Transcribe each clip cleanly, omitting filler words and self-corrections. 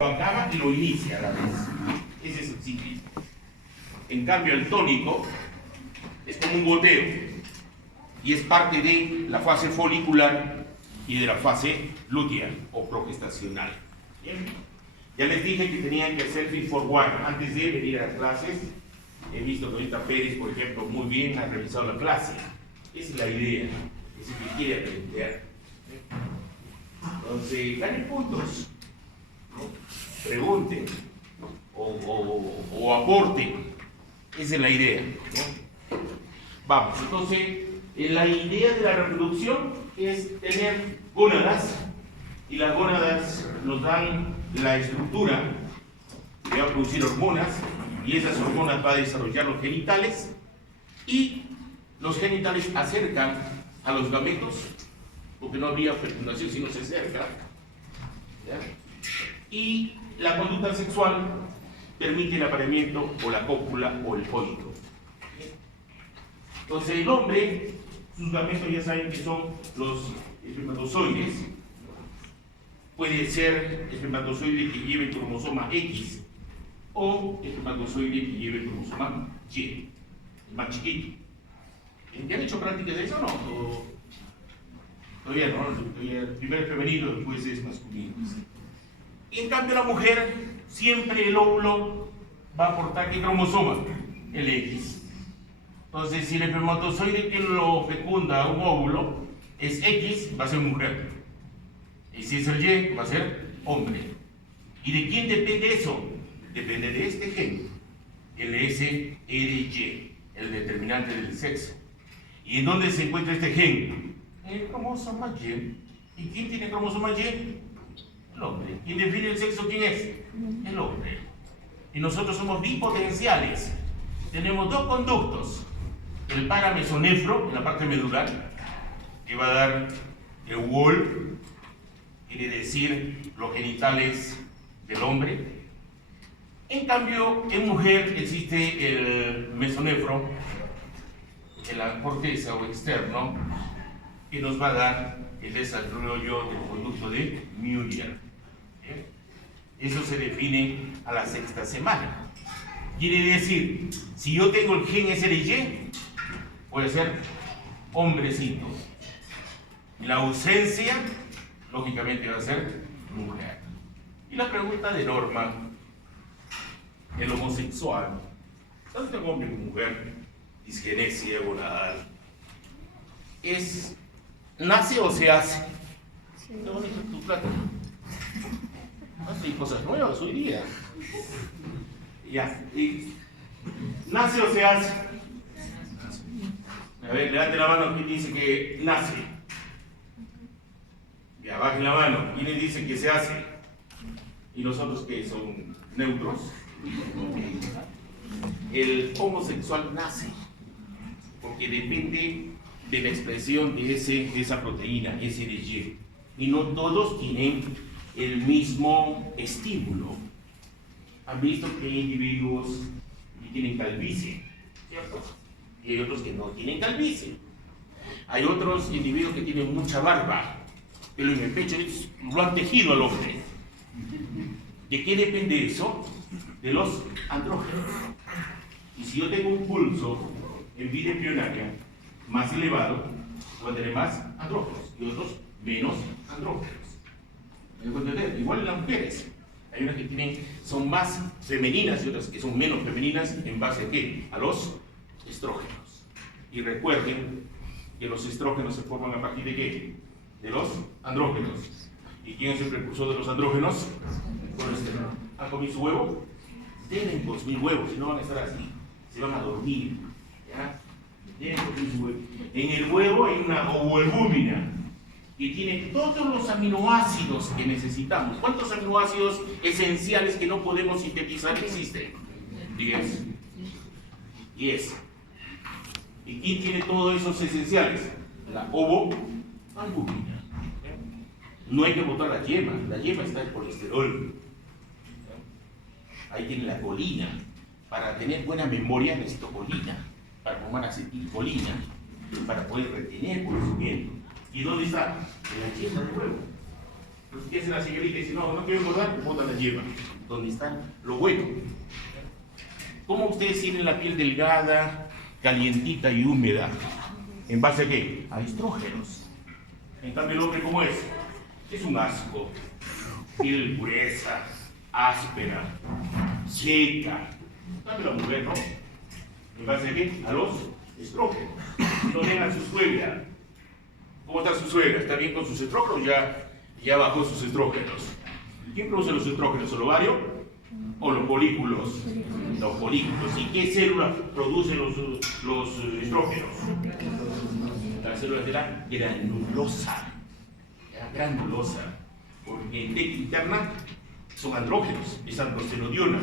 lo acaba y lo inicia a la vez. Ese es el cíclico. En cambio, el tónico es como un goteo y es parte de la fase folicular y de la fase lútea o progestacional. ¿Bien? Ya les dije que tenían que hacer Fit for One antes de venir a las clases. He visto que ahorita Pérez, por ejemplo, muy bien ha revisado la clase. Esa es la idea, es el que quiere aprender. Entonces, ganen puntos, ¿no? Pregunten, o aporten. Esa es la idea, ¿no? Vamos, entonces, la idea de la reproducción es tener gónadas, y las gónadas nos dan la estructura que va a producir hormonas, y esas hormonas van a desarrollar los genitales, y los genitales acercan a los gametos, porque no habría fecundación si no se acerca, ¿ya? Y la conducta sexual permite el apareamiento o la cópula o el coito. Entonces el hombre, sus gametos ya saben que son los espermatozoides. Puede ser espermatozoide que lleve el cromosoma X o espermatozoide que lleve el cromosoma Y, el más chiquito. ¿Ya han hecho prácticas de eso o no? Todavía no, todavía primero es femenino, después es masculino. Y en cambio la mujer, siempre el óvulo va a aportar ¿qué cromosoma? El X. Entonces, si el espermatozoide que lo fecunda un óvulo es X, va a ser mujer. Y si es el Y, va a ser hombre. ¿Y de quién depende eso? Depende de este gen, el SRY, el determinante del sexo. ¿Y en dónde se encuentra este gen? En el cromosoma Y. ¿Y quién tiene cromosoma Y? El hombre. ¿Quién define el sexo? ¿Quién es? El hombre. Y nosotros somos bipotenciales. Tenemos dos conductos. El paramesonefro, en la parte medular, que va a dar el wall, quiere decir los genitales del hombre. En cambio, en mujer existe el mesonefro, en la corteza o externo, que nos va a dar el desarrollo del conducto de Müller. Eso se define a la sexta semana. Quiere decir, si yo tengo el gen SRY, voy a ser hombrecito. La ausencia, lógicamente, va a ser mujer. Y la pregunta de Norma, el homosexual, tanto hombre como mujer, disgenesia gonadal, ¿nace o se hace? Qué bonito tu plato. Hay cosas nuevas hoy día. Ya. ¿Nace o se hace? A ver, levante la mano quien dice que nace. Ya, bajen la mano. ¿Quién dice que se hace? ¿Y los otros que son neutros? El homosexual nace porque depende de la expresión de esa proteína, SRY. Y no todos tienen el mismo estímulo. Han visto que hay individuos que tienen calvicie, ¿cierto? Y hay otros que no tienen calvicie. Hay otros individuos que tienen mucha barba, pero en el pecho lo han tejido al hombre. ¿De qué depende eso? De los andrógenos. Y si yo tengo un pulso en vida embrionaria más elevado, voy a tener más andrógenos y otros menos andrógenos. Igual en las mujeres. Hay unas que son más femeninas y otras que son menos femeninas en base a ¿qué? A los estrógenos. Y recuerden que los estrógenos se forman a partir de ¿qué? De los andrógenos. ¿Y quién es el precursor de los andrógenos? Colesterol. ¿Han comido su huevo? Deben consumir huevos, si no van a estar así. Se van a dormir. ¿Ya? Deben consumir su huevo. En el huevo hay una ovoalbúmina que tiene todos los aminoácidos que necesitamos. ¿Cuántos aminoácidos esenciales que no podemos sintetizar existen? 10. 10. ¿Y quién tiene todos esos esenciales? La ovoalbúmina. No hay que botar la yema está el colesterol. Ahí tiene la colina. Para tener buena memoria necesito colina, para formar acetilcolina, para poder retener conocimiento. ¿Y dónde está? En la yema del huevo. Pero si hace la señorita y dice, no, no quiero engordar, bota la hierba. ¿Dónde está lo bueno? ¿Cómo ustedes tienen la piel delgada, calientita y húmeda? ¿En base a qué? A estrógenos. En cambio, el hombre, ¿cómo es? Es un asco. Piel gruesa, áspera, seca. En cambio, la mujer, ¿no? ¿En base a qué? A los estrógenos. No ven a su suegra. ¿Cómo está su suegra? ¿Está bien con sus estrógenos? Ya bajó sus estrógenos. ¿Quién produce los estrógenos? ¿El ovario o los folículos? Los folículos. ¿Y qué células producen los estrógenos? Las células de la granulosa. La granulosa. Porque en técnica interna son andrógenos, es androstenodiona.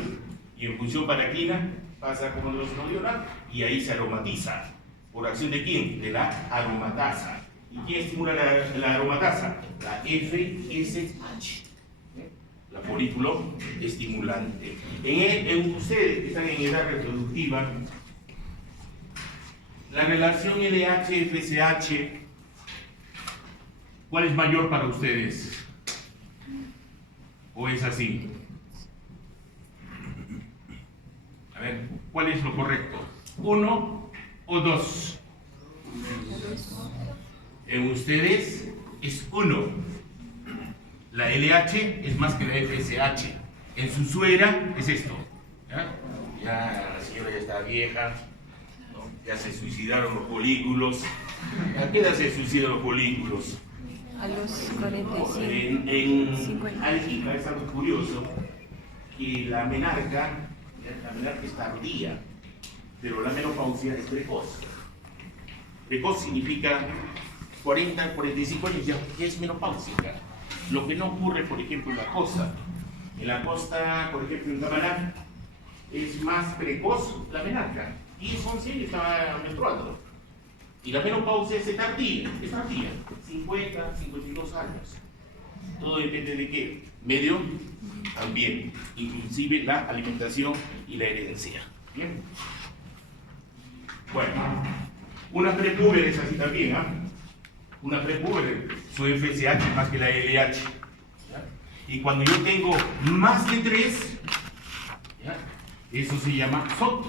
Y en función paracrina pasa como androstenodiona y ahí se aromatiza. ¿Por acción de quién? De la aromatasa. ¿Y quién estimula la aromatasa? La FSH. La folículo estimulante. En ustedes que están en edad reproductiva, la relación LH-FSH, ¿cuál es mayor para ustedes? ¿O es así? A ver, ¿cuál es lo correcto? ¿1 o 2? En ustedes es 1. La LH es más que la FSH. En su suegra es esto. Ya la señora ya está vieja, ¿no? Ya se suicidaron los folículos. ¿A qué edad se suicidan los folículos? A los 45. En Arequipa es algo curioso que la menarca es tardía, pero la menopausia es precoz. Precoz significa 40, 45 años ya es menopáusica. Lo que no ocurre, por ejemplo, en la costa. En la costa, por ejemplo, en Camarán, es más precoz la menarca. 10, 11 años estaba menstruando. Y la menopausia es tardía, 50, 52 años. Todo depende de qué. Medio también, inclusive la alimentación y la herencia. Bien. Bueno, una prepúber es así también, ¿ah? Una prepúber, su FSH es más que la LH. ¿Ya? Y cuando yo tengo más de 3, ¿ya? Eso se llama SOT.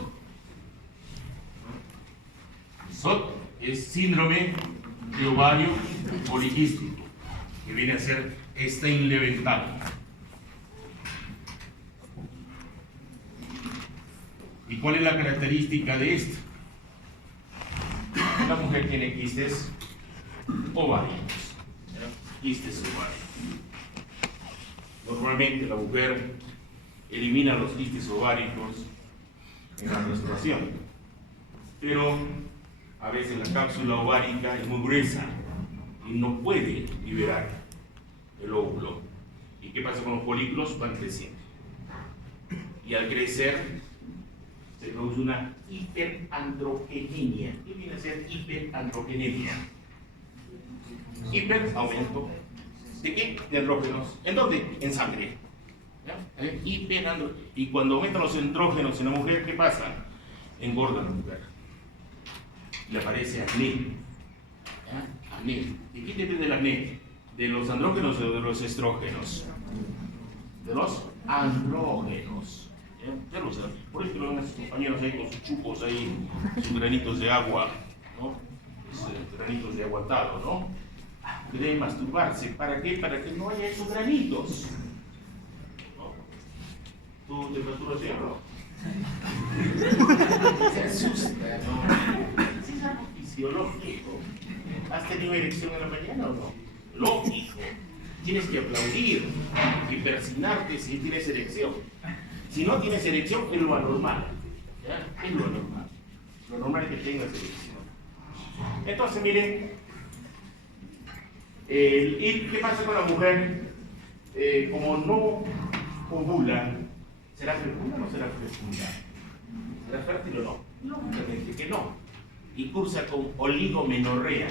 SOT es síndrome de ovario poliquístico, que viene a ser Stein-Leventhal. ¿Y cuál es la característica de esto? La mujer tiene quistes ovarios. Quistes ovarios. Normalmente la mujer elimina los quistes ováricos en la menstruación, pero a veces la cápsula ovárica es muy gruesa y no puede liberar el óvulo. ¿Y qué pasa con los folículos? Van creciendo. Y al crecer se produce una hiperandrogenemia. ¿Qué viene a ser hiperandrogenemia? Hiper, aumento. ¿De qué? De andrógenos. ¿En dónde? En sangre. Y cuando aumentan los andrógenos en la mujer, ¿qué pasa? Engorda la mujer. Le aparece acné. Acné. ¿Y qué depende del acné? ¿De los andrógenos o de los estrógenos? De los andrógenos. Ya lo saben. Por eso lo ven a sus compañeros ahí con sus chupos ahí, sus granitos de agua, ¿no? Granitos de aguantado, ¿no? Que deben masturbarse. ¿Para qué? Para que no haya esos granitos. ¿No? ¿Tú te masturbas ya o no? Se asusta, ¿no? Es algo fisiológico. ¿Has tenido erección en la mañana o no? Lógico. Tienes que aplaudir y persignarte si tienes erección. Si no tienes erección, es lo anormal. ¿Ya? Es lo anormal. Lo normal es que tengas erección. Entonces, miren, ¿y qué pasa con la mujer? Como no ovula, ¿será fecunda o no será fecunda? ¿Será fértil o no? Lógicamente que no. Y cursa con oligomenorrea.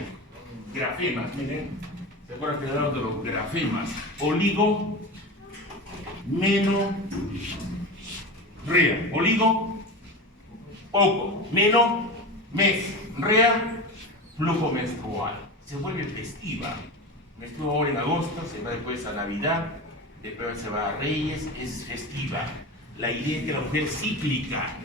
Grafemas, miren. ¿Se acuerdan que hablamos de los grafemas? Oligo, rea. Oligo, poco. Meno, mes. Rea, flujo menstrual. Se vuelve festiva. menstrua ahora en agosto, se va después a Navidad, después se va a Reyes, es festiva. La idea es que la mujer es cíclica.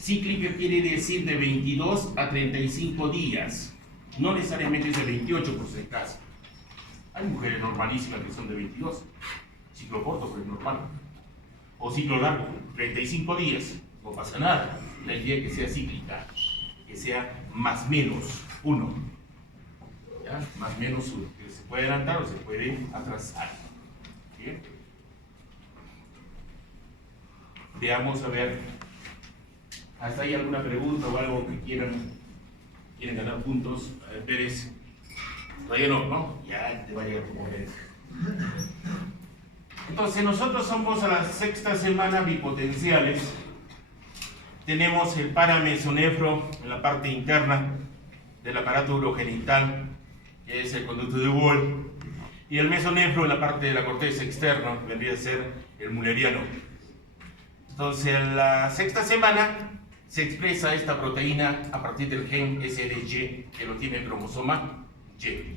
Cíclica quiere decir de 22 a 35 días. No necesariamente es de 28 por si acaso. Hay mujeres normalísimas que son de 22. Ciclo corto, pues normal. O ciclo largo, 35 días. No pasa nada. La idea es que sea cíclica. Que sea más menos 1. ¿Ya? Más menos 1. Que se puede adelantar o se puede atrasar. ¿Bien? Veamos a ver. ¿Hasta ahí alguna pregunta o algo que quieren ganar puntos? A ver, Pérez. Todavía no. Ya te va a llegar tu momento. Entonces, nosotros somos a la sexta semana bipotenciales. Tenemos el paramesonefro en la parte interna del aparato urogenital, que es el conducto de Wall, y el mesonefro en la parte de la corteza externa, que vendría a ser el mulleriano. Entonces, en la sexta semana se expresa esta proteína a partir del gen SRY, que lo tiene el cromosoma Y.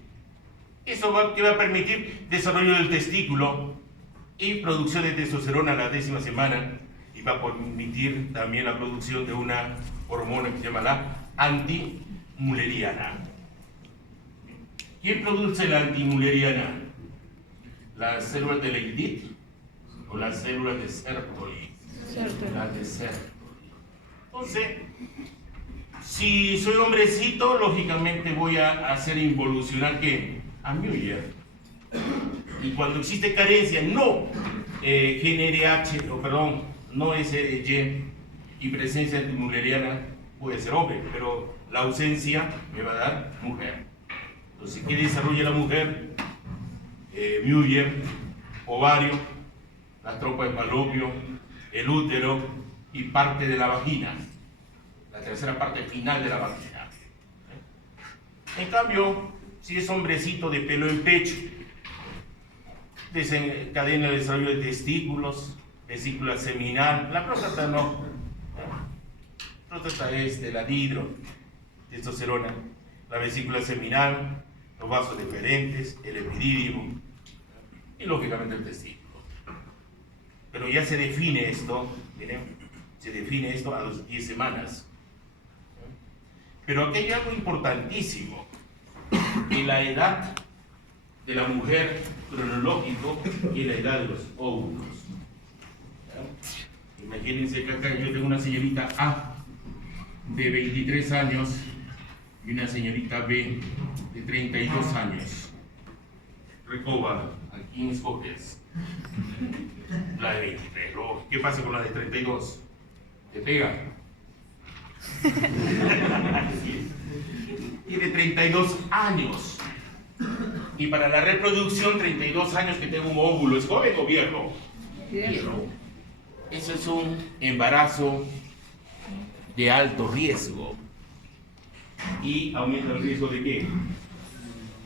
Eso que va a permitir desarrollo del testículo y producción de testosterona a la 10ª semana, y va a permitir también la producción de una hormona que se llama la antimulleriana. ¿Quién produce la antimulleriana? ¿Las células de Leydig o las células de Sertoli? Las de Sertoli. Entonces, si soy hombrecito, lógicamente voy a hacer involucionar ¿qué? A Müller. Y cuando existe carencia, no GnRH, no SRY y presencia antimulleriana, puede ser hombre, pero la ausencia me va a dar mujer. Entonces, ¿qué desarrolla la mujer? Müller, ovario, la trompa de falopio, el útero y parte de la vagina, la tercera parte final de la vagina. En cambio, si es hombrecito de pelo en pecho, desencadena el desarrollo de testículos, vesícula seminal. La próstata no. La próstata es de la testosterona, la vesícula seminal, los vasos deferentes, el epidídimo y lógicamente el testículo. Pero ya se define esto, miren, se define esto a las 10 semanas. Pero aquí hay algo importantísimo, que la edad de la mujer cronológico y la edad de los óvulos. ¿Ya? Imagínense que acá yo tengo una señorita A de 23 años y una señorita B de 32 años. Recoba, ¿a quién escoges? La de 23. ¿Qué pasa con la de 32? ¿Te pega? Tiene 32 años. Y para la reproducción, 32 años que tengo un óvulo. ¿Es joven o viejo? Viejo. Eso es un embarazo de alto riesgo. Y aumenta el riesgo de ¿qué?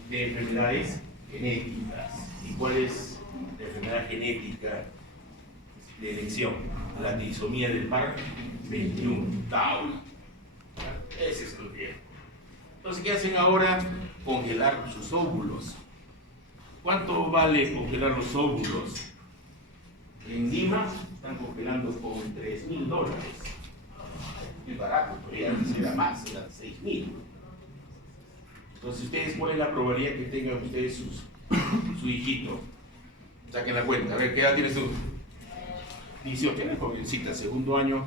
De enfermedades genéticas. ¿Y cuál es la enfermedad genética de elección? La trisomía del par 21, Down. Ese es el viejo. Entonces, ¿qué hacen ahora? Congelar sus óvulos. ¿Cuánto vale congelar los óvulos? En Lima están congelando con $3,000. Es barato, podría ser más, eran 6,000. Entonces, ustedes ponen la probabilidad que tengan ustedes su hijito. Saquen la cuenta, a ver, ¿qué edad tienes tú? 18, eres jovencita, segundo año,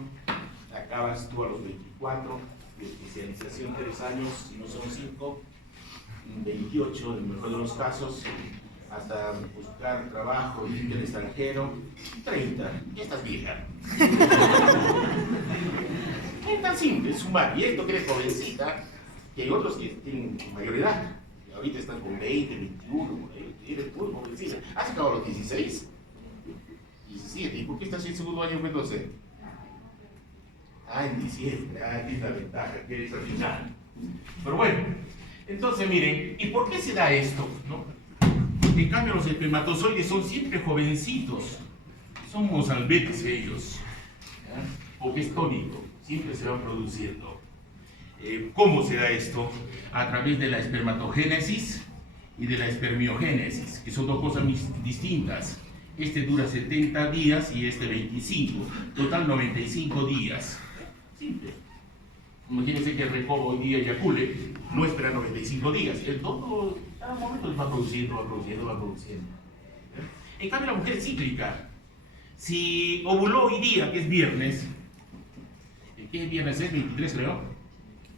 acabas tú a los 24, de especialización 3 años, si no son 5, 28 en el mejor de los casos, hasta buscar trabajo en el extranjero, 30, ya estás vieja. Es tan simple, sumar, y esto que eres jovencita, que hay otros que tienen mayor edad, y ahorita están con 20, 21, eres muy jovencita. ¿Has acabado a los 16? 17, ¿y por qué estás en el segundo año entonces? En diciembre, aquí es la ventaja, que eres al final. Pero bueno, entonces miren, ¿y por qué se da esto? ¿No? En cambio los espermatozoides son siempre jovencitos, son mozalbetes ellos, ¿ya? Porque es tónico, siempre se van produciendo. ¿Cómo se da esto? A través de la espermatogénesis y de la espermiogénesis, que son dos cosas distintas. Este dura 70 días y este 25, total 95 días. Simple. Imagínense que el recobo hoy día eyacule, no espera 95 días, el todo cada momento va produciendo. En cambio la mujer es cíclica. Si ovuló hoy día, que es viernes, ¿qué viernes es? 23 creo,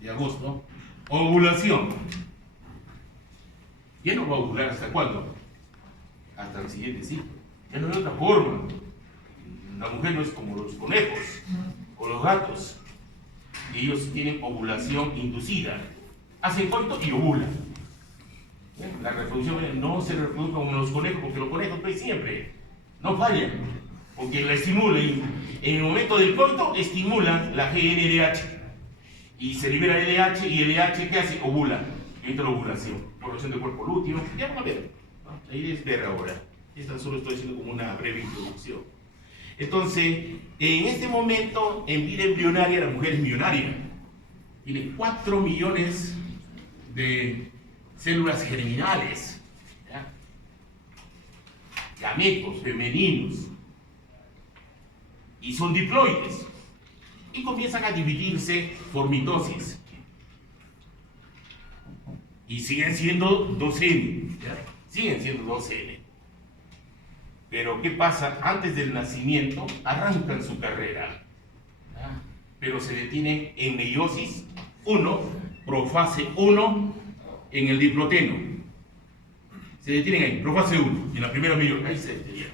de agosto, ovulación. ¿Ya no va a ovular hasta cuándo? Hasta el siguiente ciclo. Ya no hay otra forma. La mujer no es como los conejos o los gatos. Ellos tienen ovulación inducida. Hacen coito y ovulan. La reproducción no se reproduce como los conejos, porque los conejos pues, siempre no fallan. Porque la estimulan. En el momento del coito estimulan la GNRH. Y se libera LH, y LH ¿qué hace? Ovula. Entra la ovulación. Población del cuerpo lúteo. Ya van a ver. Ahí es ver ahora. Esta solo estoy haciendo como una breve introducción. Entonces, en este momento, en vida embrionaria, la mujer es millonaria. Tiene 4 millones de células germinales, ¿ya? Gametos femeninos, y son diploides. Y comienzan a dividirse por mitosis. Y siguen siendo 2N, ¿ya? Siguen siendo 2N. Pero ¿qué pasa? Antes del nacimiento arrancan su carrera, pero se detienen en meiosis 1, profase 1, en el diploteno. Se detienen ahí, profase 1, en la primera meiosis. Ahí se detienen.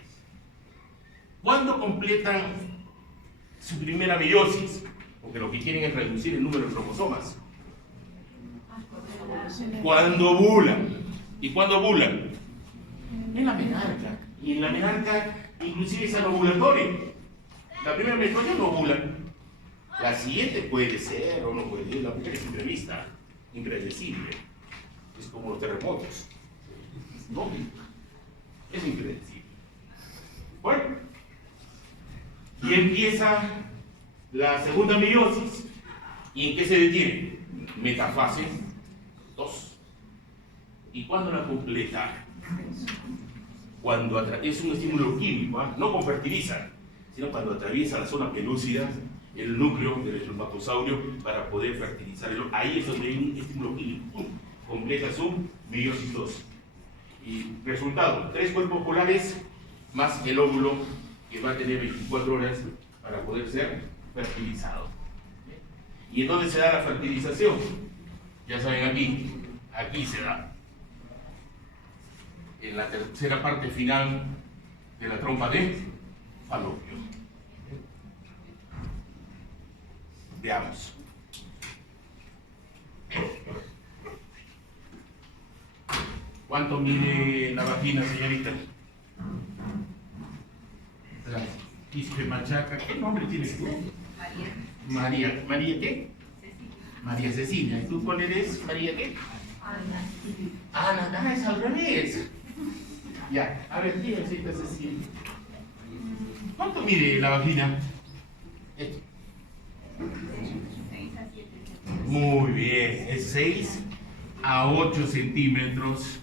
¿Cuándo completan su primera meiosis? Porque lo que quieren es reducir el número de cromosomas. Cuando ovulan. ¿Y cuándo ovulan? En la menarca. Y en la menarca, inclusive es anovulatorio. La primera menstruación no ovula. La siguiente puede ser o no puede ser. La mujer es imprevista, impredecible. Es como los terremotos. No, es impredecible. Bueno, y empieza la segunda meiosis. ¿Y en qué se detiene? Metafase 2. ¿Y cuándo la completa? Cuando es un estímulo químico, no con fertilizan, sino cuando atraviesa la zona pelúcida, el núcleo del espermatosaurio para poder fertilizar. Ahí es donde hay un estímulo químico. Completa su meiosis 2. Y resultado, 3 cuerpos polares más el óvulo que va a tener 24 horas para poder ser fertilizado. ¿Y en dónde se da la fertilización? Ya saben, aquí se da. En la tercera parte final de la trompa de falopio. Veamos. ¿Cuánto mide la vagina, señorita? Quispe Machaca. ¿Qué nombre tienes tú? María. ¿María qué? María Cecilia. ¿Y tú cuál eres? ¿María qué? Ana, es al revés. Ya, a ver, ¿qué es esta Cecilia? ¿Cuánto mide la vagina? Esto. Muy bien, es 6 a 8 centímetros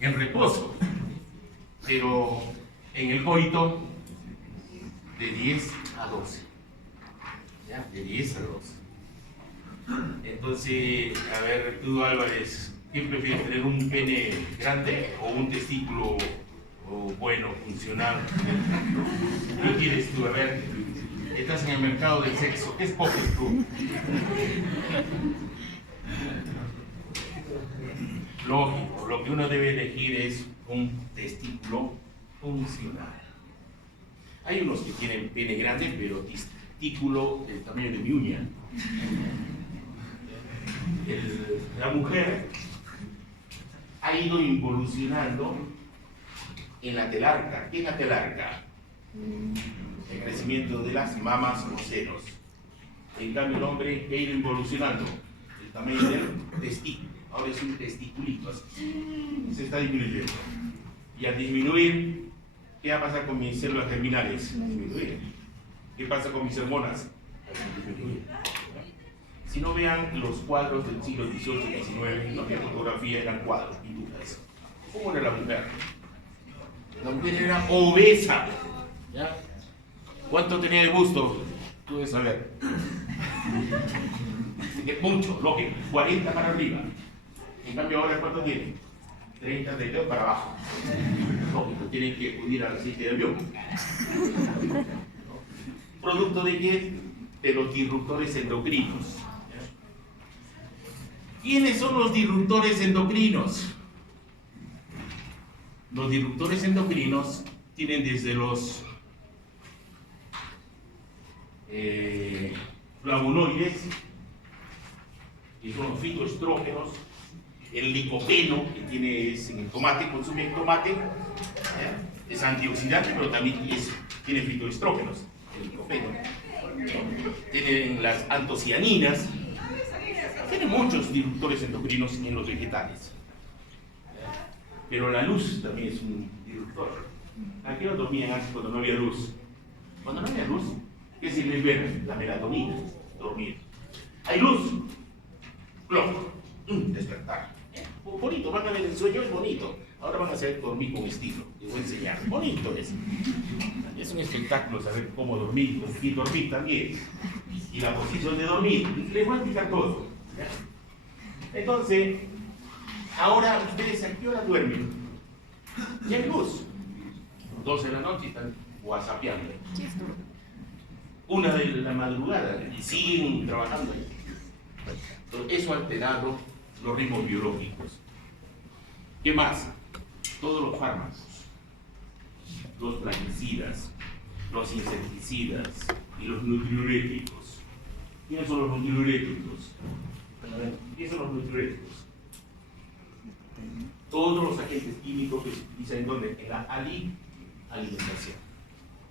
en reposo, pero en el coito de 10 a 12. ¿Ya? De 10 a 12. Entonces, a ver, tú Álvarez, ¿qué prefieres, tener un pene grande o un testículo bueno, funcional? ¿Qué quieres tú? A ver, estás en el mercado del sexo, ¿qué escoges tú? Lógico, lo que uno debe elegir es un testículo funcional. Hay unos que tienen pene grande, pero testículo del tamaño de mi uña. La mujer ha ido involucionando en la telarca. ¿Qué es la telarca? El crecimiento de las mamas o senos. En cambio, el hombre ha ido involucionando el tamaño del testículo. Ahora es un testiculito, así. Se está disminuyendo. Y al disminuir, ¿qué va a pasar con mis células germinales? Disminuir. ¿Qué pasa con mis hormonas? Disminuir. Si no vean los cuadros del siglo XVIII y XIX, no vean fotografía, eran cuadros, pinturas. ¿Cómo era la mujer? La mujer era obesa. ¿Ya? ¿Cuánto tenía de busto? Tú debes saber. Mucho, lógico, 40 para arriba. En cambio ahora, ¿cuánto tiene? 30 de para abajo. Lógico, tienen que acudir al aceite de avión. ¿Producto de qué? De los disruptores endocrinos. ¿Quiénes son los disruptores endocrinos? Los disruptores endocrinos tienen desde los flavonoides, que son los fitoestrógenos, el licopeno, que tiene en el tomate, consume el tomate, es antioxidante, pero también tiene fitoestrógenos, el licopeno. Tienen las antocianinas, tienen muchos disruptores endocrinos en los vegetales. Pero la luz también es un disruptor. ¿A qué hora dormían antes cuando no había luz? Cuando no había luz, ¿qué se libera? La melatonina, dormir. Hay luz, clock, despertar. Bonito, van a ver el sueño, es bonito. Ahora van a hacer dormir con estilo, les voy a enseñar. Bonito es. Es un espectáculo saber cómo dormir y dormir también. Y la posición de dormir, les voy a explicar todo. Entonces, ahora ustedes a qué hora duermen. Ya hay luz. 12 de la noche están whatsappeando. 1 de la madrugada y siguen trabajando ahí. Entonces, eso ha alterado los ritmos biológicos. ¿Qué más? Todos los fármacos, los plaguicidas, los insecticidas y los nutriuréticos. ¿Quiénes son los nutriuréticos? ¿Quiénes son los nutriuréticos? Todos los agentes químicos que se utilizan en donde, en la alimentación.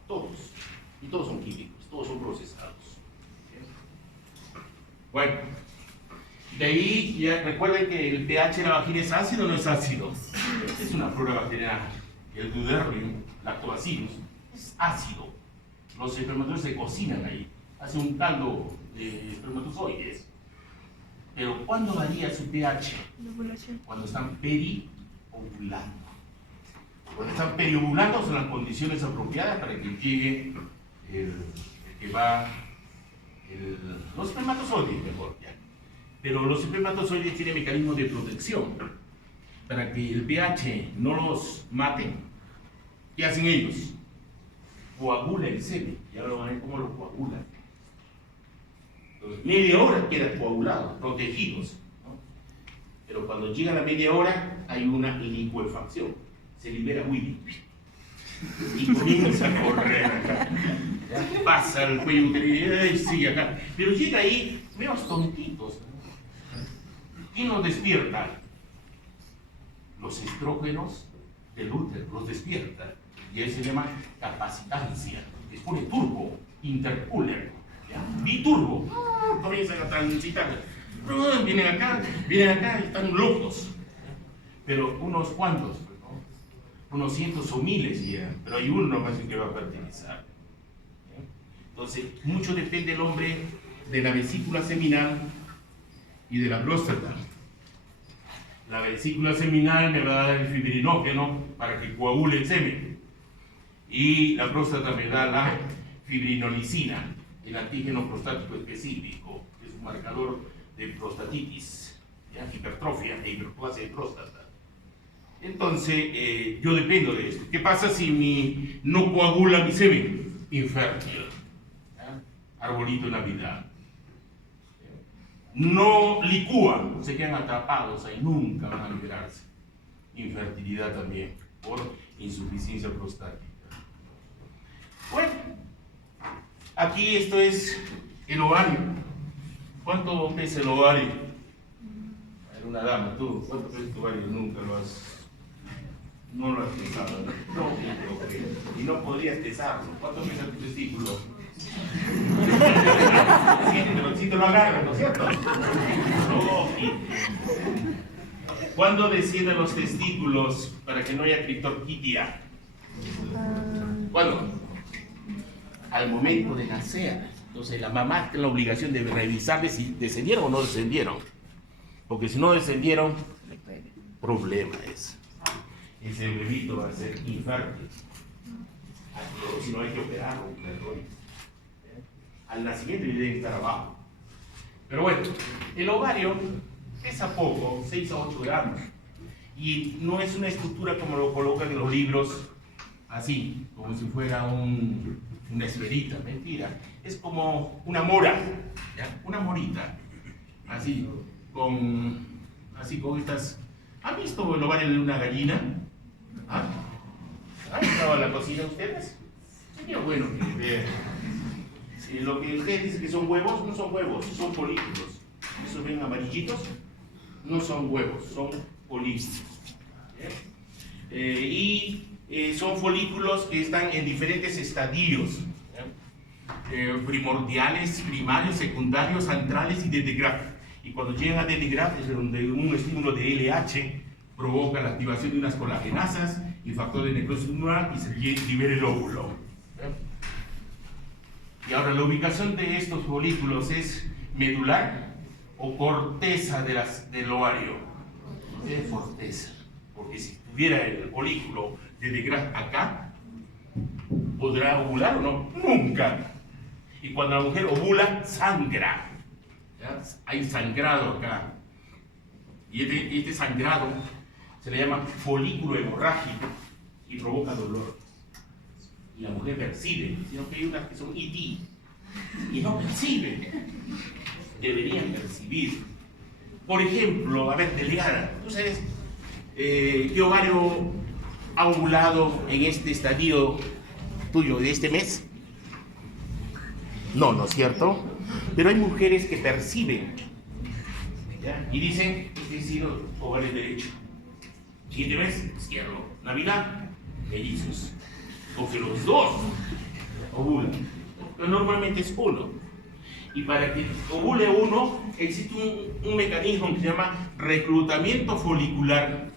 Todos. Y todos son químicos, todos son procesados. Bueno, de ahí ya recuerden que el pH de la vagina es ácido o no es ácido. Es una flora bacteriana. El Duderrium, lactobacillus, es ácido. Los espermatozoides se cocinan ahí. Hace un caldo de espermatozoides. Pero ¿cuándo varía su pH? Cuando están periovulando. Cuando están periovulando son las condiciones apropiadas para que llegue los espermatozoides, mejor ya. Pero los espermatozoides tienen mecanismos de protección para que el pH no los mate. ¿Qué hacen ellos? Coagula el semen. Ya lo van a ver cómo lo coagulan. Entonces, media hora quedan coagulados, protegidos, ¿no? Pero cuando llega la media hora hay una licuefacción. Se libera Willy y comienza a correr acá. ¿Ya? Pasa el cuello uterino y sigue acá. Pero llega ahí, menos tontitos. ¿Quién los despierta? Los estrógenos del útero los despierta. Y ahí se llama capacitancia. Les pone turbo, intercooler, ¿ya? Biturbo. Comienzan a transitar. Vienen acá y están locos. Pero unos cuantos, ¿no? Unos cientos o miles ya. Pero hay uno más que va a fertilizar. ¿Ya? Entonces, mucho depende el hombre de la vesícula seminal y de la próstata. La vesícula seminal me va a dar el fibrinógeno para que coagule el semen. Y la próstata me da la fibrinolicina, el antígeno prostático específico, que es un marcador de prostatitis, ¿ya? Hipertrofia e hiperplasia de próstata. Entonces, yo dependo de esto. ¿Qué pasa si no coagula mi semen? Infértil. ¿Ya? Arbolito de Navidad. No licúan, se quedan atrapados ahí, nunca van a liberarse. Infertilidad también, por insuficiencia prostática. Bueno, aquí esto es el ovario. ¿Cuánto pesa el ovario? Era una dama, tú, ¿cuánto pesa tu ovario? Nunca lo has... No lo has pesado, ¿no? Y no podrías pesarlo. ¿Cuánto pesa tu testículo? Si te lo agarran, ¿no es cierto? ¿Cuándo descienden los testículos para que no haya criptorquidia? ¿Cuándo? Al momento de nacer. Entonces la mamá tiene la obligación de revisarle si descendieron o no descendieron. Porque si no descendieron, problema es. ese bebito va a ser infértil. O si no hay que operarlo, al nacimiento debe estar abajo. Pero bueno, el ovario pesa poco, 6 a 8 gramos. Y no es una estructura como lo colocan en los libros, así, como si fuera una esferita, mentira. Es como una mora, ¿ya? Una morita, así con estas. ¿Han visto el ovario de una gallina? ¿Ah? ¿Han estado en la cocina ustedes? Sería bueno que vean. Si lo que ustedes dicen que son huevos, no son huevos, son folículos. Esos ven amarillitos, no son huevos, son folículos. Son folículos que están en diferentes estadios, primordiales, primarios, secundarios, antrales y de Degraaff. Y cuando llegan a de Degraaff es donde un estímulo de LH provoca la activación de unas colagenasas y factor de necrosis neuronal y se libera el óvulo. Y ahora la ubicación de estos folículos es medular o corteza del ovario. Es corteza, porque si tuviera el folículo de Degraaff acá, ¿podrá ovular o no? Nunca. Y cuando la mujer ovula, sangra. ¿Ya? Hay sangrado acá. Y este sangrado se le llama folículo hemorrágico y provoca dolor. Y la mujer percibe, sino que hay unas que son ET y no perciben. Deberían percibir. Por ejemplo, a ver, Delegada, ¿tú sabes qué ovario ha ovulado en este estadio tuyo de este mes? No, ¿no es cierto? Pero hay mujeres que perciben, ¿ya? Y dicen, este ha sido ovario derecho. Siguiente mes, izquierdo. Navidad, mellizos. Porque los dos ovulan. Pero normalmente es uno. Y para que ovule uno, existe un mecanismo que se llama reclutamiento folicular.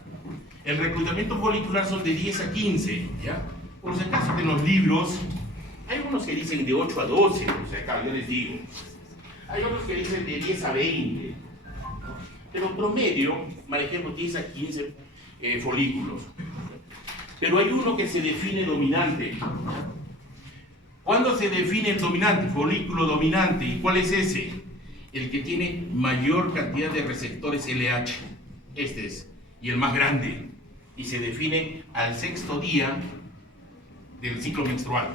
El reclutamiento folicular son de 10 a 15, ¿ya? Por si acaso en los libros, hay unos que dicen de 8 a 12, o sea, acá yo les digo. Hay otros que dicen de 10 a 20, ¿no? Pero promedio, manejemos 10 a 15 folículos. Pero hay uno que se define dominante. ¿Cuándo se define el dominante? Folículo dominante. ¿Y cuál es ese? El que tiene mayor cantidad de receptores LH. Este es. Y el más grande. Y se define al 6º día del ciclo menstrual.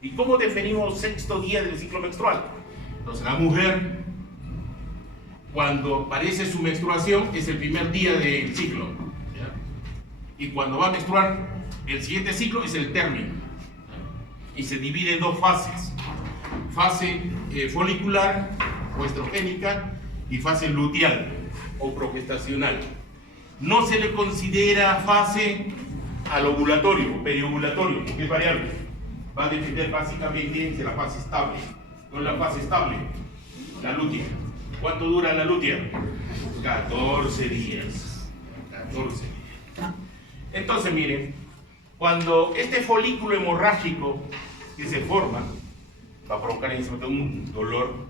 ¿Y cómo definimos 6º día del ciclo menstrual? Entonces la mujer, cuando aparece su menstruación, es el primer día del ciclo. ¿Ya? Y cuando va a menstruar, el siguiente ciclo es el término. Y se divide en dos fases. Fase folicular o estrogénica y fase luteal o progestacional. No se le considera fase al ovulatorio o periovulatorio, porque es variable. Va a depender básicamente de la fase estable. No es la fase estable, la lútea. ¿Cuánto dura la lútea? 14 días. 14 días. Entonces, miren, cuando este folículo hemorrágico que se forma va a provocar en ese momento un dolor,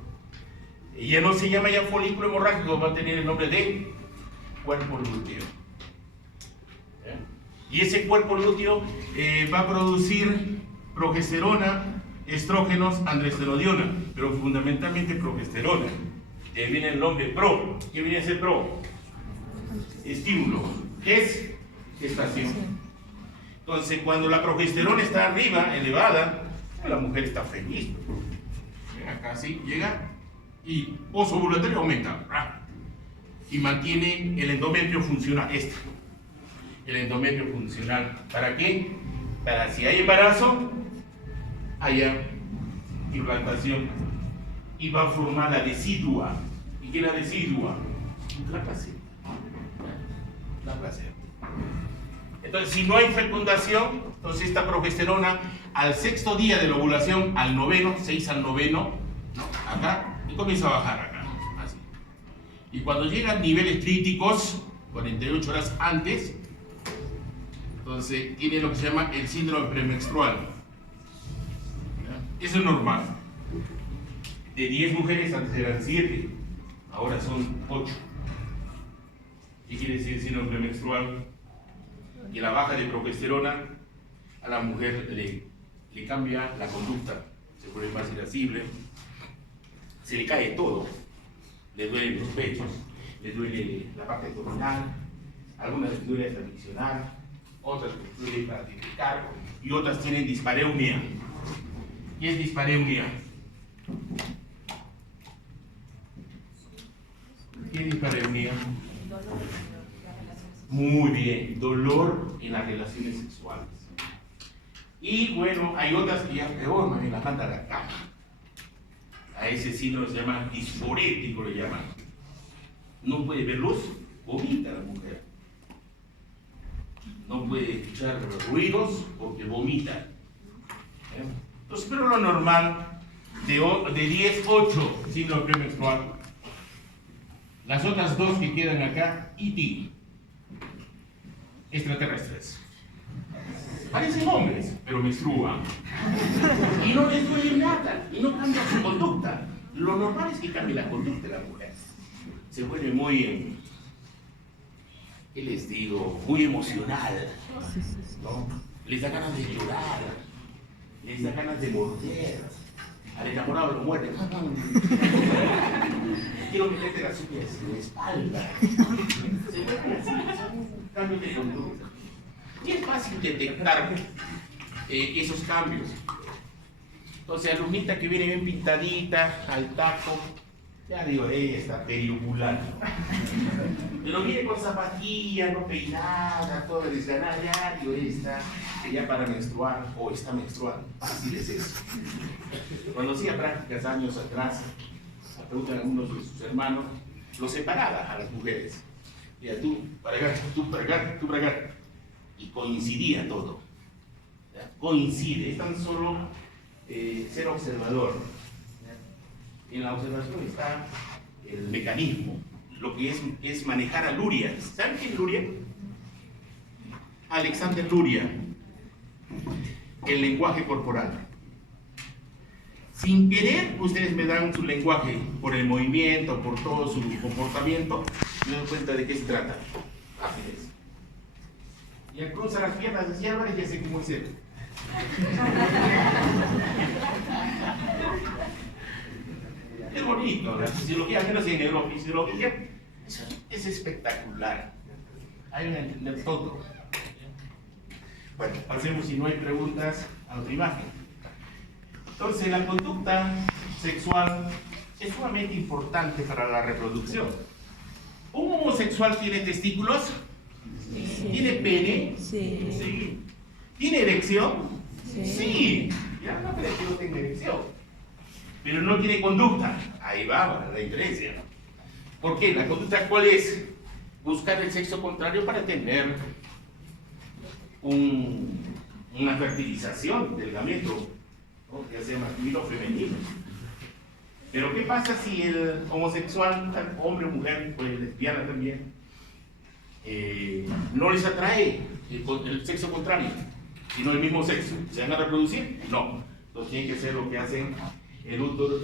y ya no se llama ya folículo hemorrágico, va a tener el nombre de cuerpo lúteo. Y ese cuerpo lúteo va a producir progesterona, estrógenos, androstenediona, pero fundamentalmente progesterona. De ahí viene el nombre pro. ¿Qué viene a ser pro? Estímulo. ¿Qué es? Gestación. Entonces, cuando la progesterona está arriba, elevada, la mujer está feliz. Acá sí, llega y posovulatorio aumenta. Y mantiene el endometrio funcional. El endometrio funcional. ¿Para qué? Para si hay embarazo, haya implantación. Y va a formar la decidua. ¿Y qué es la decidua? La placenta. La placenta. Entonces, si no hay fecundación, entonces esta progesterona al 6º día de la ovulación, al 9º, 6 al 9º, ¿no? Acá, y comienza a bajar acá, así. Y cuando llegan niveles críticos, 48 horas antes, entonces tiene lo que se llama el síndrome premenstrual. ¿Ya? Eso es normal. De 10 mujeres antes eran 7, ahora son 8. ¿Qué quiere decir síndrome premenstrual? que la baja de progesterona a la mujer le cambia la conducta, se vuelve más irascible, se le cae todo, le duelen los pechos, le duele la parte abdominal, algunas les duele hasta friccionar, otras les duele para defecar y otras tienen dispareunia. ¿Qué es dispareunia? ¿Qué es dispareunia? Muy bien, dolor en las relaciones sexuales. Y bueno, hay otras que ya peor, más bien la manda a la cama. A ese síndrome se llama disforético, le llaman. No puede ver luz, vomita la mujer. No puede escuchar ruidos porque vomita. Entonces, pero lo normal, de 10, 8 síndrome premenstrual. Las otras dos que quedan acá, ET, extraterrestres. Parecen hombres, pero menstruan. Y no les duele nada, y no cambia su conducta. Lo normal es que cambie la conducta de la mujer. Se vuelve muy, ¿qué les digo? Muy emocional, ¿no? Les da ganas de llorar, les da ganas de morder. Al enamorado lo muerde. Quiero meterte las uñas en la espalda. Se vuelve así, son cambios de conducta. Y es fácil detectar esos cambios. Entonces, alumnita que viene bien pintadita, al taco, ya digo, ella está periopulando. Pero viene con zapatillas, no peinada, toda desganada, ya digo, esta, que ya para menstruar, o está menstruando. Fácil es eso. Cuando hacía prácticas años atrás, me preguntan a algunos de sus hermanos, los separaba a las mujeres. Mira, tú para acá, tú para acá, tú para acá. Y coincidía todo. ¿Ya? Coincide, es tan solo ser observador. ¿Ya? En la observación está el mecanismo, lo que es manejar a Luria. ¿Saben quién es Luria? Alexander Luria, el lenguaje corporal. Sin querer, ustedes me dan su lenguaje por el movimiento, por todo su comportamiento, me doy cuenta de qué se trata. Así es. Y al cruzar las piernas hacia Álvarez, ya sé cómo es él. Es bonito, la fisiología, al menos en neurofisiología, es espectacular. Hay que entender todo. Bueno, pasemos, si no hay preguntas, a otra imagen. Entonces, la conducta sexual es sumamente importante para la reproducción. ¿Un homosexual tiene testículos? Sí. ¿Tiene pene? Sí. Sí. ¿Tiene erección? Sí. Sí. Ya no creo que no tenga erección. Pero no tiene conducta. Ahí va la diferencia. ¿Por qué? ¿La conducta cuál es? Buscar el sexo contrario para tener una fertilización del gameto, ¿no? Ya sea masculino o femenino. Pero ¿qué pasa si el homosexual, hombre o mujer, pues lesbiana también, no les atrae el sexo contrario, sino el mismo sexo? ¿Se van a reproducir? No. Entonces tiene que ser lo que hacen el útero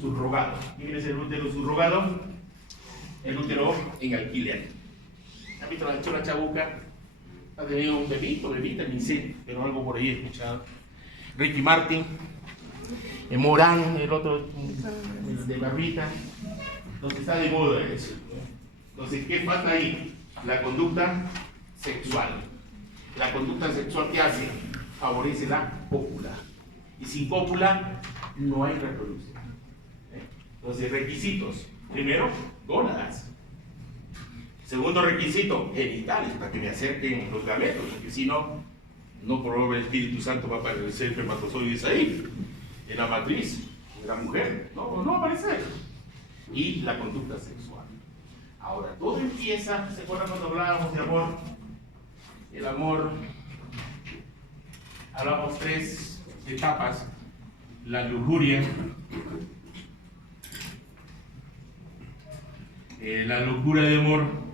subrogado. ¿Quién es el útero subrogado? El útero en alquiler. ¿Han visto la chola chabuca? Ha tenido un bebita, ni sé, pero algo por ahí he escuchado. Ricky Martin, Morán, el otro de barbita. Entonces está de moda eso. Entonces, ¿qué falta ahí? La conducta sexual. La conducta sexual, ¿qué hace? Favorece la cópula. Y sin cópula no hay reproducción. Entonces, requisitos. Primero, gónadas. Segundo requisito, genitales, para que me acerquen los gametos, porque si no, no por obra del Espíritu Santo va a aparecer espermatozoides ahí, en la matriz de la mujer. No va a aparecer. Y la conducta sexual. Ahora, todo empieza, ¿se acuerdan cuando hablábamos de amor? El amor, hablamos 3 etapas: la lujuria, la locura de amor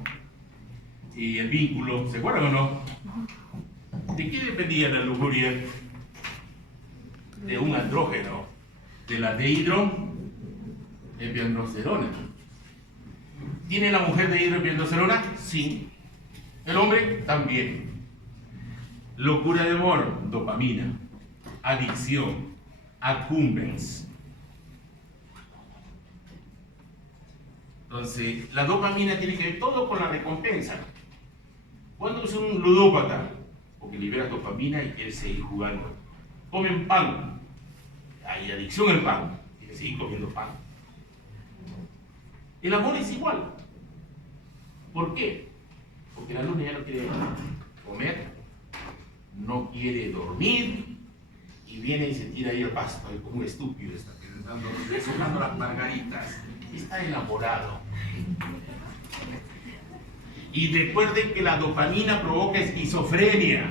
y el vínculo. ¿Se acuerdan o no? ¿De qué dependía la lujuria? De un andrógeno, de la dehidroepiandrosterona. ¿Tiene la mujer dehidroepiandrosterona? Sí. ¿El hombre? También. Locura de amor, dopamina. Adicción, accumbens. Entonces, la dopamina tiene que ver todo con la recompensa. Cuando es un ludópata, porque libera dopamina y quiere seguir jugando. Comen pan, hay adicción al pan, quiere seguir comiendo pan. El amor es igual. ¿Por qué? Porque el alumno ya no quiere comer, no quiere dormir, y viene y se tira ahí al pasto, ahí como un estúpido, está deshojando las margaritas. Está enamorado. Y recuerden que la dopamina provoca esquizofrenia.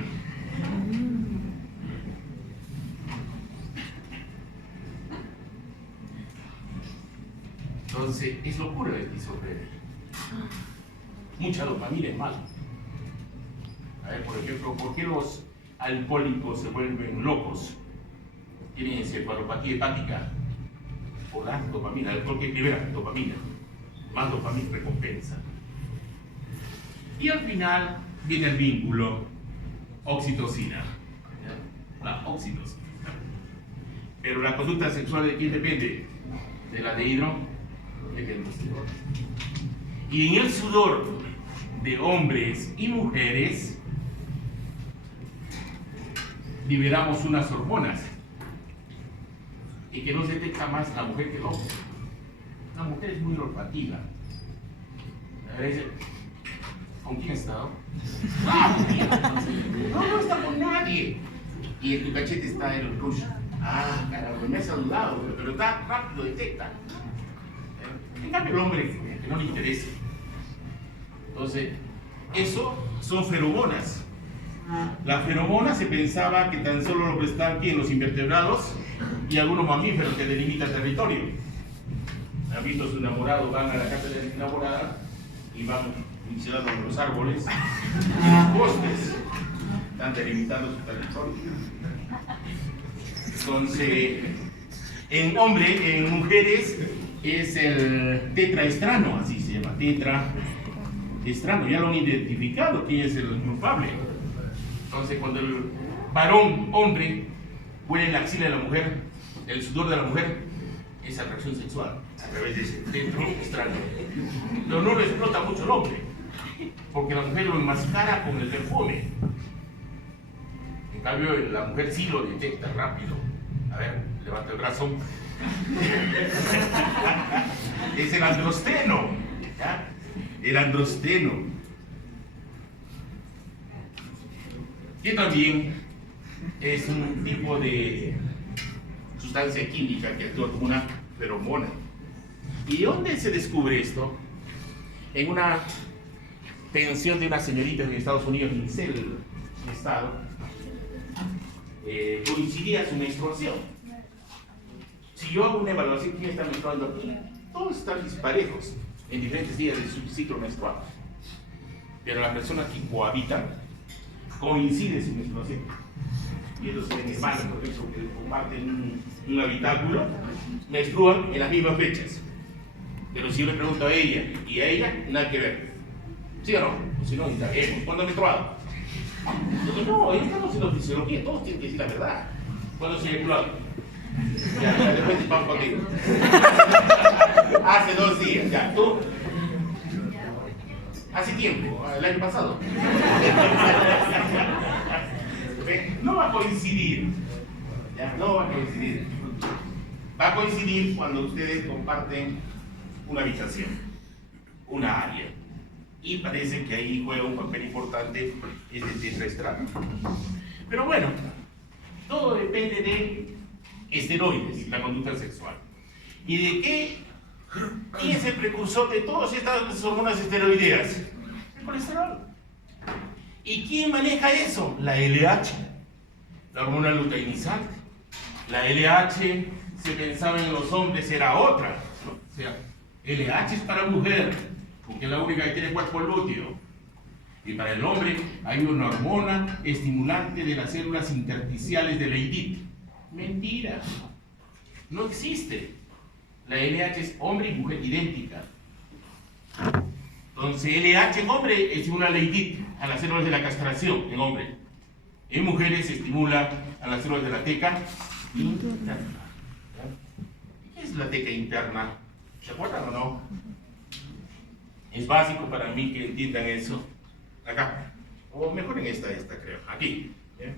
Entonces, es locura la esquizofrenia. Mucha dopamina es malo. A ver, por ejemplo, ¿por qué los alcohólicos se vuelven locos? Tienen encefalopatía hepática. Por la dopamina, el alcohol que libera dopamina. Más dopamina recompensa. Y al final viene el vínculo oxitocina. ¿Ya? La oxitocina. Pero la conducta sexual, ¿de quién depende? De la de hidro, depende del sudor. Y en el sudor de hombres y mujeres liberamos unas hormonas y que no se detecta más la mujer que el hombre. La mujer es muy olfativa. A ver, dice, ¿con quién has estado? No está con nadie. Y en tu cachete está el rush. Ah, caramba, me ha saludado, pero está rápido, detecta. En cambio el hombre, que no le interesa. Entonces, eso son feromonas. Las feromonas se pensaba que tan solo lo prestaban aquí en los invertebrados y algunos mamíferos que delimitan territorio. Han visto a su enamorado, van a la casa de la enamorada y van iniciando los árboles, los postes, están delimitando su territorio. Entonces, en hombre, en mujeres, es el tetraestrano, así se llama, tetraestrano, ya lo han identificado quién es el culpable. Entonces, cuando el varón, hombre, huele la axila de la mujer, el sudor de la mujer, es atracción sexual a través de ese tetraestrano. Pero no lo explota mucho el hombre, porque la mujer lo enmascara con el perfume. En cambio, la mujer sí lo detecta rápido. A ver, levanta el brazo. Es el androsteno. ¿Ya? El androsteno. Que también es un tipo de sustancia química que actúa como una feromona. ¿Y dónde se descubre esto? En una pensión de una señorita en Estados Unidos, en el estado, coincidía su menstruación. Si yo hago una evaluación, ¿quién está menstruando aquí? Todos están disparejos en diferentes días de su ciclo menstrual. Pero las personas que cohabitan, coincide su menstruación. Y entonces en España, por ejemplo, que comparten un habitáculo, menstruan en las mismas fechas. Pero si yo le pregunto a ella y a ella, nada que ver. ¿Sí o no? O si no, indaguemos. ¿Cuándo ha menstruado? Entonces, no, ahí estamos en la fisiología, todos tienen que decir la verdad. ¿Cuándo se ha menstruado? Ya, después te vamos contigo. Hace 2 días, ya, tú. Hace tiempo, el año pasado. No va a coincidir. ¿Ya? No va a coincidir. Va a coincidir cuando ustedes comparten una habitación, una área. Y parece que ahí juega un papel importante este tetraestrano. Pero bueno, todo depende de esteroides, la conducta sexual. ¿Y de qué? ¿Quién es el precursor de todas estas hormonas esteroideas? El colesterol. ¿Y quién maneja eso? La LH, la hormona luteinizante. La LH, se pensaba en los hombres, era otra, ¿no? O sea, LH es para mujer, porque es la única que tiene cuerpo lúteo. Y para el hombre hay una hormona estimulante de las células intersticiales de Leydig. Mentira, no existe. La LH es hombre y mujer idéntica. Entonces, LH en hombre es una Leydig a las células de la castración en hombre. En mujeres se estimula a las células de la teca interna. ¿Qué es la teca interna? ¿Se acuerdan o no? Es básico para mí que entiendan eso. Acá. O mejor en esta creo. Aquí. ¿Bien?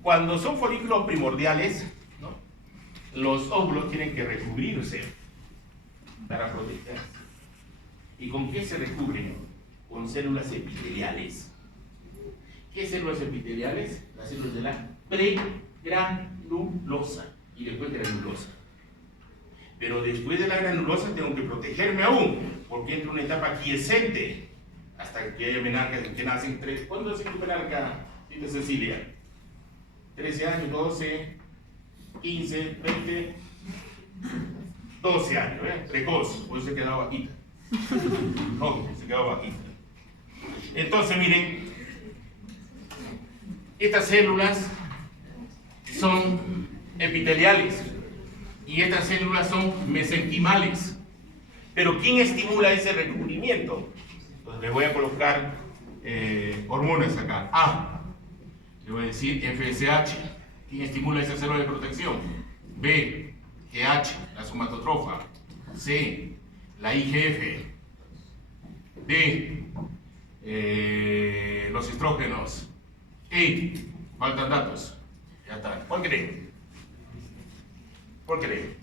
Cuando son folículos primordiales, ¿no?, los óvulos tienen que recubrirse para protegerse. ¿Y con qué se recubren? Con células epiteliales. ¿Qué células epiteliales? Las células de la pregranulosa y después granulosa. Pero después de la granulosa tengo que protegerme aún, porque entra una etapa quiescente hasta que haya menarcas que nacen 3. ¿Cuándo nace tu menarca, Tita Cecilia? 13 años, 12, 15, 20, 12 años, precoz, por eso se quedaba bajita. No, se quedaba bajita. Entonces, miren, estas células son epiteliales y estas células son mesenquimales. Pero ¿quién estimula ese recubrimiento? Entonces le voy a colocar hormonas acá. A, le voy a decir FSH. ¿Quién estimula esa célula de protección? B, GH, la somatotrofa. C, la IGF. D, los estrógenos. E, faltan datos. Ya está. ¿Cuál creen? ¿Cuál creen?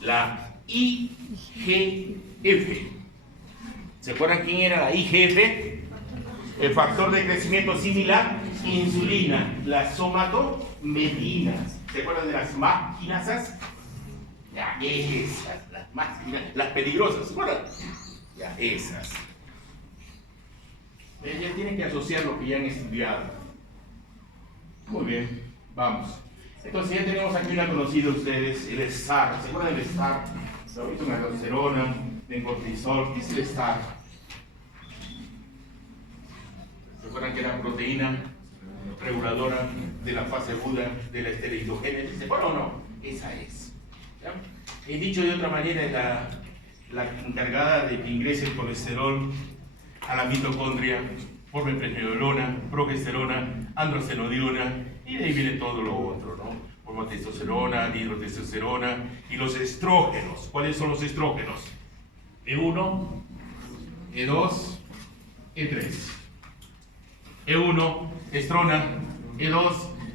La IGF. ¿Se acuerdan quién era la IGF? El factor de crecimiento similar, insulina, las somatomedinas. ¿Se acuerdan de las maquinasas? Ya, esas, las peligrosas, ¿se acuerdan? Ya, esas. Ya tienen que asociar lo que ya han estudiado. Muy bien, vamos. Entonces ya tenemos aquí una conocida ustedes, el STAR. ¿Se acuerdan del STAR? Lo han visto en aldosterona, en cortisol. ¿Qué es el STAR? ¿Se acuerdan que era proteína reguladora de la fase aguda de la esteroidogénesis? ¿Se acuerdan o no? Esa es. ¿Ya? He dicho de otra manera, es la encargada de que ingrese el colesterol a la mitocondria, forme prednisolona, progesterona, androstenediona, y de ahí viene todo lo otro, ¿no? Forma testosterona, dihidrotestosterona y los estrógenos. ¿Cuáles son los estrógenos? E1, E2, E3. E1, estrona, E2,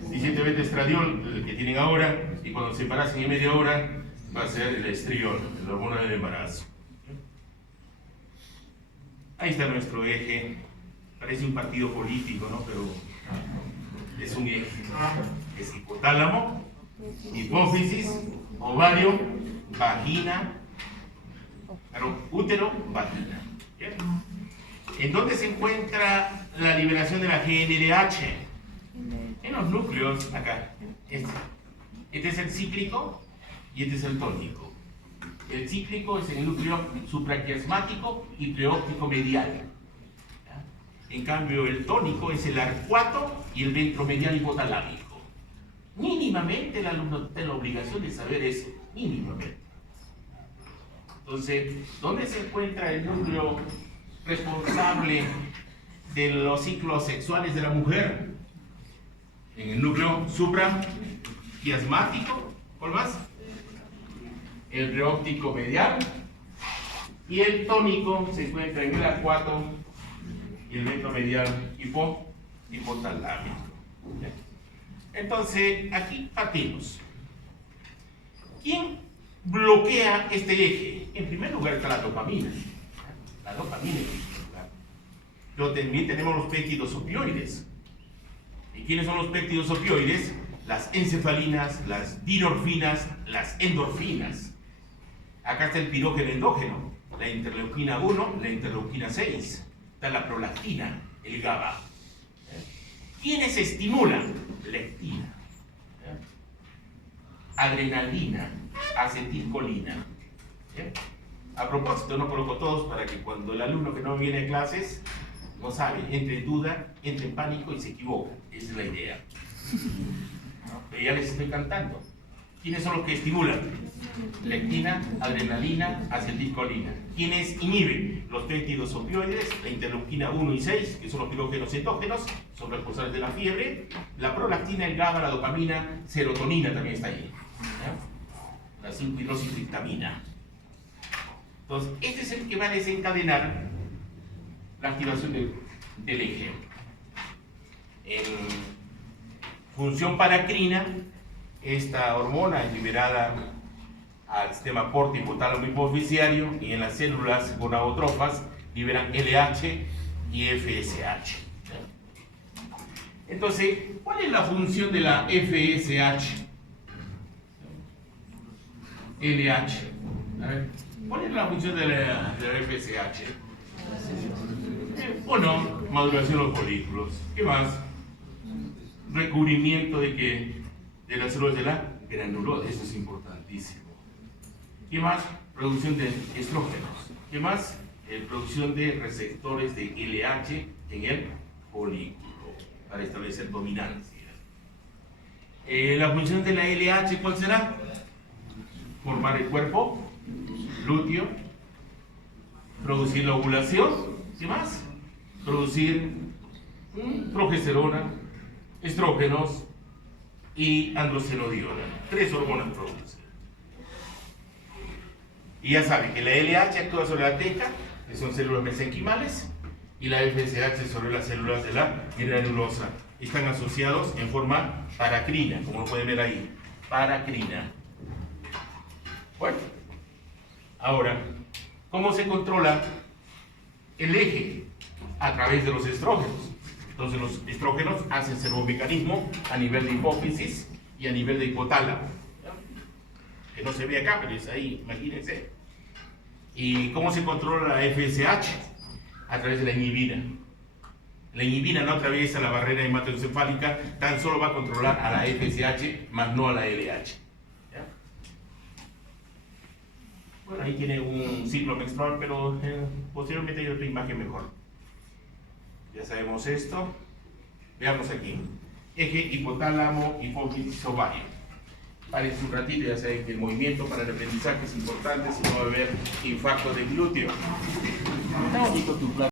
17-beta estradiol, el que tienen ahora, y cuando se embarazen en media hora va a ser el estriol, la hormona del embarazo. Ahí está nuestro eje. Parece un partido político, ¿no? Pero es un eje. Es hipotálamo, hipófisis, ovario, vagina, útero, vagina. ¿Bien? ¿En dónde se encuentra la liberación de la GnRH? En los núcleos, acá. Este es el cíclico y este es el tónico. El cíclico es el núcleo supraquiasmático y preóptico medial. ¿Ya? En cambio, el tónico es el arcuato y el ventromedial hipotalámico. Mínimamente el alumno tiene la obligación de saber eso, mínimamente. Entonces, ¿dónde se encuentra el núcleo responsable de los ciclos sexuales de la mujer? En el núcleo supraquiasmático. ¿Cuál más? El preóptico medial, y el tónico se encuentra en el arcuato y el ventromedial hipotalámico. Entonces, aquí partimos. ¿Quién bloquea este eje? En primer lugar está la dopamina. La dopamina en primer lugar. Pero también tenemos los péptidos opioides. ¿Y quiénes son los péptidos opioides? Las encefalinas, las dinorfinas, las endorfinas. Acá está el pirógeno endógeno, la interleuquina 1, la interleuquina 6, está la prolactina, el GABA. ¿Quiénes estimulan? Leptina, adrenalina, acetilcolina. A propósito, no coloco todos para que cuando el alumno que no viene a clases no sabe, entre en duda, entre en pánico y se equivoca. Esa es la idea. Pero ya les estoy cantando. ¿Quiénes son los que estimulan? Lectina, adrenalina, acetilcolina. ¿Quiénes inhiben? Los péptidos opioides, la interleuquina 1 y 6, que son los pirógenos cetógenos, son responsables de la fiebre. La prolactina, el GABA, la dopamina, serotonina también está ahí. ¿Ya? La 5-hidroxitriptamina. Entonces, este es el que va a desencadenar la activación del eje. En función paracrina, esta hormona es liberada al sistema porta hipotálamo hipofisiario y en las células gonadotrofas liberan LH y FSH. Entonces, ¿cuál es la función de la FSH? LH. A ver, ¿cuál es la función de la FSH? Bueno, maduración de los folículos. ¿Qué más? Recubrimiento de las células de la granulosa. Eso es importantísimo. ¿Qué más? Producción de estrógenos. ¿Qué más? Producción de receptores de LH en el folículo para establecer dominancia. La función de la LH, ¿cuál será? Formar el cuerpo lúteo, producir la ovulación. ¿Qué más? Producir progesterona, estrógenos y androstenediona. 3 hormonas producidas. Y ya saben que la LH actúa sobre la teca, que son células mesenquimales, y la FSH sobre las células de la granulosa. Están asociados en forma paracrina, como lo pueden ver ahí. Paracrina. Bueno, ahora, ¿cómo se controla el eje? A través de los estrógenos. Entonces los estrógenos hacen servomecanismo a nivel de hipófisis y a nivel de hipotálamo. Que no se ve acá, pero es ahí, imagínense. ¿Y cómo se controla la FSH? A través de la inhibina. La inhibina no atraviesa la barrera hematoencefálica, tan solo va a controlar a la FSH, más no a la LH. ¿Ya? Bueno, ahí tiene un ciclo menstrual, pero posteriormente hay otra imagen mejor. Ya sabemos esto. Veamos aquí. Eje hipotálamo, hipófisis, ovario. Párense un ratito, ya saben que el movimiento para el aprendizaje es importante, si no va a haber infarto de glúteo. Está bonito tu plato.